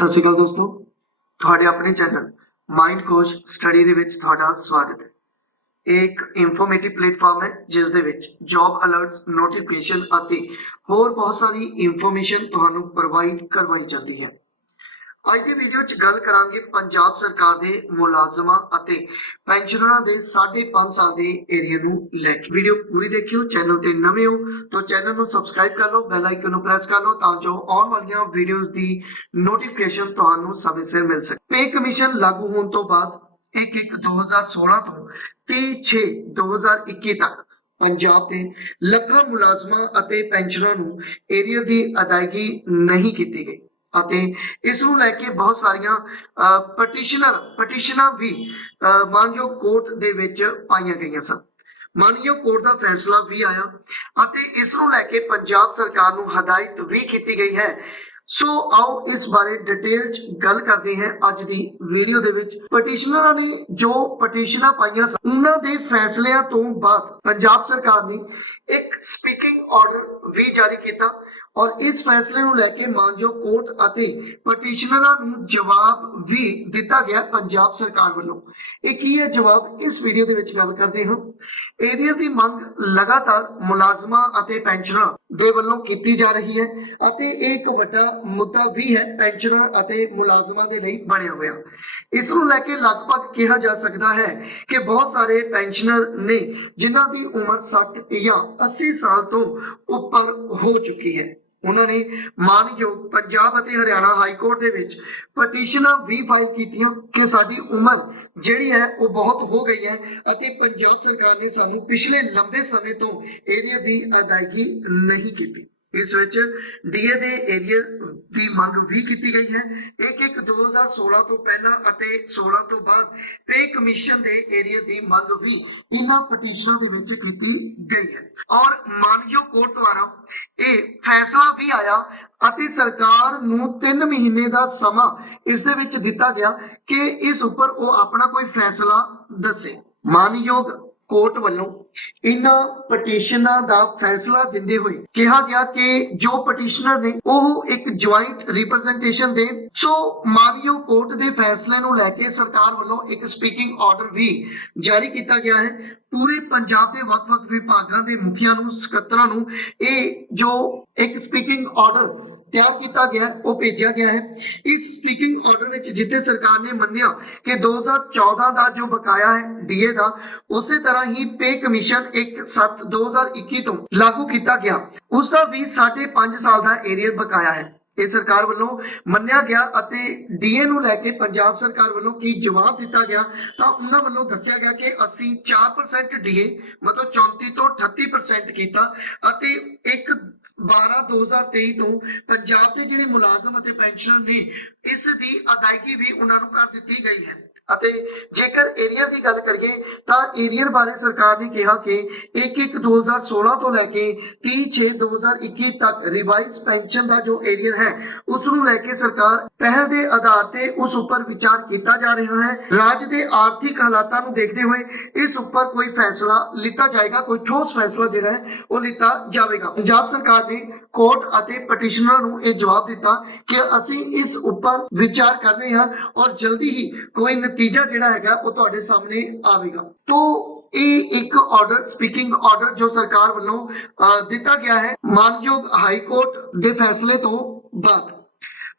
ਸਤਿ ਸ਼੍ਰੀ ਅਕਾਲ ਦੋਸਤੋ, ਤੁਹਾਡੇ ਆਪਣੇ ਚੈਨਲ ਮਾਈਂਡ ਕੋਚ ਸਟੱਡੀ ਦੇ ਵਿੱਚ ਤੁਹਾਡਾ ਸਵਾਗਤ ਹੈ। ਇਹ ਇੱਕ ਇਨਫੋਰਮੇਟਿਵ ਪਲੇਟਫਾਰਮ ਹੈ, ਜਿਸ ਦੇ ਵਿੱਚ ਜੌਬ ਅਲਰਟਸ ਨੋਟੀਫਿਕੇਸ਼ਨ ਅਤੇ ਹੋਰ ਬਹੁਤ ਸਾਰੀ ਇਨਫੋਰਮੇਸ਼ਨ ਤੁਹਾਨੂੰ ਪ੍ਰੋਵਾਈਡ ਕਰਵਾਈ ਜਾਂਦੀ ਹੈ। ਅੱਜ ਦੀ ਵੀਡੀਓ 'ਚ ਗੱਲ ਕਰਾਂਗੇ ਪੰਜਾਬ ਸਰਕਾਰ ਦੇ ਮੁਲਾਜ਼ਮਾਂ ਅਤੇ ਪੈਨਸ਼ਨਰਾਂ ਦੇ 5.5 ਸਾਲ ਦੇ ਏਰੀਆ ਨੂੰ ਲੈ ਕੇ। ਵੀਡੀਓ ਪੂਰੀ ਦੇਖਿਓ ਚੈਨਲ ਤੇ ਨਵੇਂ ਹੋ ਤਾਂ ਚੈਨਲ ਨੂੰ ਸਬਸਕ੍ਰਾਈਬ ਕਰ ਲਓ ਬੈਲ ਆਈਕਨ ਨੂੰ ਪ੍ਰੈਸ ਕਰ ਲਓ ਤਾਂ ਜੋ ਆਉਣ ਵਾਲੀਆਂ ਵੀਡੀਓਜ਼ ਦੀ ਨੋਟੀਫਿਕੇਸ਼ਨ ਤੁਹਾਨੂੰ ਸਮੇਂ ਸਿਰ ਮਿਲ ਸਕੇ। ਪੇ ਕਮਿਸ਼ਨ ਲਾਗੂ ਹੋਣ ਤੋਂ ਬਾਅਦ 1/1/2016 ਤੋਂ 30/6/2021 ਤੱਕ ਪੰਜਾਬ ਦੇ ਲੱਖਾਂ ਮੁਲਾਜ਼ਮਾਂ ਅਤੇ ਪੈਨਸ਼ਨਰਾਂ ਨੂੰ ਏਰੀਅਰ ਦੀ ਅਦਾਇਗੀ ਨਹੀਂ ਕੀਤੀ ਗਈ। ਅਤੇ ਇਸ ਨੂੰ ਲੈ ਕੇ ਬਹੁਤ ਸਾਰੀਆਂ ਪਟੀਸ਼ਨਰ ਪਟੀਸ਼ਨਾਂ ਵੀ ਮਾਨਯੋਗ ਕੋਰਟ ਦੇ ਵਿੱਚ ਪਾਈਆਂ ਗਈਆਂ ਸਨ। ਮਾਨਯੋਗ ਕੋਰਟ ਦਾ ਫੈਸਲਾ ਵੀ ਆਇਆ ਅਤੇ ਇਸ ਨੂੰ ਲੈ ਕੇ ਪੰਜਾਬ ਸਰਕਾਰ ਨੂੰ ਹਦਾਇਤ ਵੀ ਕੀਤੀ ਗਈ ਹੈ। ਸੋ ਆਓ ਇਸ ਬਾਰੇ ਡਿਟੇਲ ਚ ਗੱਲ ਕਰਦੇ ਹਾਂ ਅੱਜ ਦੀ ਵੀਡੀਓ ਦੇ ਵਿੱਚ। ਪਟੀਸ਼ਨਰਾਂ ਨੇ ਜੋ ਪਟੀਸ਼ਨਾਂ ਪਾਈਆਂ ਸਨ, ਉਹਨਾਂ ਦੇ ਫੈਸਲਿਆਂ ਤੋਂ ਬਾਅਦ ਪੰਜਾਬ ਸਰਕਾਰ ਨੇ ਇੱਕ ਸਪੀਕਿੰਗ ਆਰਡਰ ਵੀ ਜਾਰੀ ਕੀਤਾ। ਔਰ ਇਸ ਫੈਸਲੇ ਨੂੰ ਲੈ ਕੇ ਮਾਨਯੋਗ ਕੋਰਟ ਅਤੇ ਪਟੀਸ਼ਨਰਾਂ ਨੂੰ ਜਵਾਬ ਵੀ ਦਿੱਤਾ ਗਿਆ ਪੰਜਾਬ ਸਰਕਾਰ ਵੱਲੋਂ। ਇਹ ਕੀ ਹੈ ਜਵਾਬ? ਇਸ ਵੀਡੀਓ ਦੇ ਵਿੱਚ ਗੱਲ ਕਰਦੇ ਹਾਂ। ਏਰੀਆ ਦੀ ਮੰਗ ਲਗਾਤਾਰ ਮੁਲਾਜ਼ਮਾਂ ਅਤੇ ਪੈਨਸ਼ਨਰਾਂ ਦੇ ਵੱਲੋਂ ਕੀਤੀ ਜਾ ਰਹੀ ਹੈ ਅਤੇ ਇਹ ਇੱਕ ਵੱਡਾ ਮੁੱਦਾ ਵੀ ਹੈ ਪੈਨਸ਼ਨਰ ਅਤੇ ਮੁਲਾਜ਼ਮਾਂ ਦੇ ਲਈ ਬਣਿਆ ਹੋਇਆ। ਇਸ ਨੂੰ ਲੈ ਕੇ ਲਗਭਗ ਕਿਹਾ ਜਾ ਸਕਦਾ ਹੈ ਕਿ ਬਹੁਤ ਸਾਰੇ ਪੈਨਸ਼ਨਰ ਨੇ ਜਿਨ੍ਹਾਂ ਦੀ ਉਮਰ 60 ਜਾਂ 80 ਸਾਲ ਤੋਂ ਉੱਪਰ ਹੋ ਚੁੱਕੀ ਹੈ। ਉਹਨਾਂ ਨੇ ਮਾਨਯੋਗ ਪੰਜਾਬ ਅਤੇ ਹਰਿਆਣਾ ਹਾਈ ਕੋਰਟ ਦੇ ਵਿੱਚ ਪਟੀਸ਼ਨਾਂ ਵੀ ਫਾਈਲ ਕੀਤੀਆਂ ਕਿ ਸਾਡੀ ਉਮਰ ਜਿਹੜੀ ਹੈ ਉਹ ਬਹੁਤ ਹੋ ਗਈ ਹੈ ਅਤੇ ਪੰਜਾਬ ਸਰਕਾਰ ਨੇ ਸਾਨੂੰ ਪਿਛਲੇ ਲੰਬੇ ਸਮੇਂ ਤੋਂ ਏਰੀਆ ਅਦਾਇਗੀ ਨਹੀਂ ਕੀਤੀ। ਇਸ ਵਿੱਚ ਡੀਏ ਦੇ ਏਰੀਆ ਦੀ ਮੰਗ ਵੀ ਕੀਤੀ ਗਈ ਹੈ। ਇੱਕ ਇੱਕ 2016 ਤੋਂ ਪਹਿਲਾਂ ਅਤੇ 16 ਤੋਂ ਬਾਅਦ ਪੇ ਕਮਿਸ਼ਨ ਦੇ ਏਰੀਆ ਦੀ ਮੰਗ ਵੀ ਇਹਨਾਂ ਪਟੀਸ਼ਨਾਂ ਦੇ ਵਿੱਚ ਕੀਤੀ ਗਈ ਹੈ। ਔਰ ਮਾਨਯੋਗ ਕੋਰਟ ਦੁਆਰਾ ਇਹ ਫੈਸਲਾ ਵੀ ਆਇਆ ਅਤੇ ਸਰਕਾਰ ਨੂੰ 3 ਮਹੀਨੇ ਦਾ ਸਮਾਂ ਇਸ ਦੇ ਵਿੱਚ ਦਿੱਤਾ ਗਿਆ ਕਿ ਇਸ ਉੱਪਰ ਉਹ ਆਪਣਾ ਕੋਈ ਫੈਸਲਾ ਦੱਸੇ। ਮਾਨਯੋਗ ਕੋਰਟ ਵੱਲੋਂ ਇਹਨਾਂ ਪਟੀਸ਼ਨਾਂ ਦਾ ਫੈਸਲਾ ਦਿੰਦੇ ਹੋਏ ਕਿਹਾ ਗਿਆ ਕਿ ਜੋ ਪਟੀਸ਼ਨਰ ਨੇ ਉਹ ਇੱਕ ਜੁਆਇੰਟ ਰਿਪਰੈਜ਼ੈਂਟੇਸ਼ਨ ਦੇ, ਸੋ ਮਾਨਯੋਗ ਕੋਰਟ ਦੇ ਫੈਸਲੇ ਨੂੰ ਲੈ ਕੇ ਸਰਕਾਰ ਵੱਲੋਂ ਇੱਕ ਸਪੀਕਿੰਗ ਆਰਡਰ ਵੀ ਜਾਰੀ ਕੀਤਾ ਗਿਆ ਹੈ। ਪੂਰੇ ਪੰਜਾਬ ਦੇ ਵੱਖ-ਵੱਖ ਵਿਭਾਗਾਂ ਦੇ ਮੁਖੀਆਂ ਨੂੰ, ਸਕੱਤਰਾਂ ਨੂੰ ਇਹ ਜੋ ਇੱਕ ਸਪੀਕਿੰਗ ਆਰਡਰ ਤਿਆਰ ਕੀਤਾ ਗਿਆ ਉਹ ਭੇਜਿਆ ਗਿਆ ਹੈ। ਇਸ ਸਪੀਕਿੰਗ ਆਰਡਰ ਵਿੱਚ ਜਿੱਥੇ ਸਰਕਾਰ ਨੇ ਮੰਨਿਆ ਕਿ 2014 ਦਾ ਜੋ ਬਕਾਇਆ ਹੈ ਡੀਏ ਦਾ, ਉਸੇ ਤਰ੍ਹਾਂ ਹੀ ਪੇ ਕਮਿਸ਼ਨ 1/7 2021 ਤੋਂ ਲਾਗੂ ਕੀਤਾ ਗਿਆ। ਉਸ ਦਾ ਵੀ 5.5 ਸਾਲ ਦਾ ਏਰੀਅਰ ਬਕਾਇਆ ਹੈ। ਇਹ ਸਰਕਾਰ ਵੱਲੋਂ ਮੰਨਿਆ ਗਿਆ ਅਤੇ ਡੀਏ ਨੂੰ ਲੈ ਕੇ ਪੰਜਾਬ ਸਰਕਾਰ ਵੱਲੋਂ ਕੀ ਜਵਾਬ ਦਿੱਤਾ ਗਿਆ, ਤਾਂ ਉਹਨਾਂ ਵੱਲੋਂ ਦੱਸਿਆ ਗਿਆ ਕਿ ਅਸੀਂ 4% ਡੀਏ ਮਤਲਬ 34 ਤੋਂ 38% ਕੀਤਾ ਅਤੇ 12 2023 ਤੋਂ ਪੰਜਾਬ ਦੇ ਜਿਹੜੇ ਮੁਲਾਜ਼ਮ ਅਤੇ ਪੈਨਸ਼ਨਰ ਨੇ, ਇਸ ਦੀ ਅਦਾਇਗੀ ਵੀ ਉਹਨਾਂ ਨੂੰ ਕਰ ਦਿੱਤੀ ਗਈ ਹੈ। ਅਤੇ ਜੇਕਰ ਏਰੀਅਰ ਦੀ ਗੱਲ ਕਰੀਏ, ਤਾਂ ਏਰੀਅਰ ਬਾਰੇ ਸਰਕਾਰ ਨੇ ਕਿਹਾ ਕਿ 1 2016 ਤੋਂ ਲੈ ਕੇ 30 2021 ਤੱਕ ਰਿਵਾਈਜ਼ ਪੈਨਸ਼ਨ ਦਾ ਜੋ ਏਰੀਅਰ ਹੈ, ਉਸ ਨੂੰ ਲੈ ਕੇ ਸਰਕਾਰ ਪਹਿਲ ਦੇ ਆਧਾਰ ਤੇ ਉਸ ਉੱਪਰ ਵਿਚਾਰ ਕੀਤਾ ਜਾ ਰਿਹਾ ਹੈ। ਰਾਜ ਦੇ ਆਰਥਿਕ ਹਾਲਾਤਾਂ ਨੂੰ ਦੇਖਦੇ ਹੋਏ ਇਸ ਉੱਪਰ ਕੋਈ ਫੈਸਲਾ ਲਿੱਤਾ ਜਾਏਗਾ, ਕੋਈ ਠੋਸ ਫੈਸਲਾ ਜਿਹੜਾ ਹੈ, ਉਹ ਲਿੱਤਾ ਜਾਵੇਗਾ। ਪੰਜਾਬ ਸਰਕਾਰ ਨੇ ਕੋਰਟ ਅਤੇ ਪਟੀਸ਼ਨਰਾਂ ਨੂੰ ਇਹ ਜਵਾਬ ਦਿੱਤਾ ਕਿ ਅਸੀਂ ਇਸ ਉੱਪਰ ਵਿਚਾਰ ਕਰ ਰਹੇ ਹਾਂ ਔਰ ਜਲਦੀ ਹੀ ਕੋਈ ਨਤੀਜਾ ਜਿਹੜਾ ਹੈਗਾ, ਉਹ ਤੁਹਾਡੇ ਸਾਹਮਣੇ ਆਵੇਗਾ। ਤੋਂ, ਇਹ ਇੱਕ ਆਰਡਰ ਸਪੀਕਿੰਗ ਆਰਡਰ ਜੋ ਸਰਕਾਰ ਵੱਲੋਂ ਦਿੱਤਾ ਗਿਆ ਹੈ। ਮਾਨਯੋਗ ਹਾਈ ਕੋਰਟ ਦੇ ਫੈਸਲੇ ਤੋਂ ਬਾਅਦ।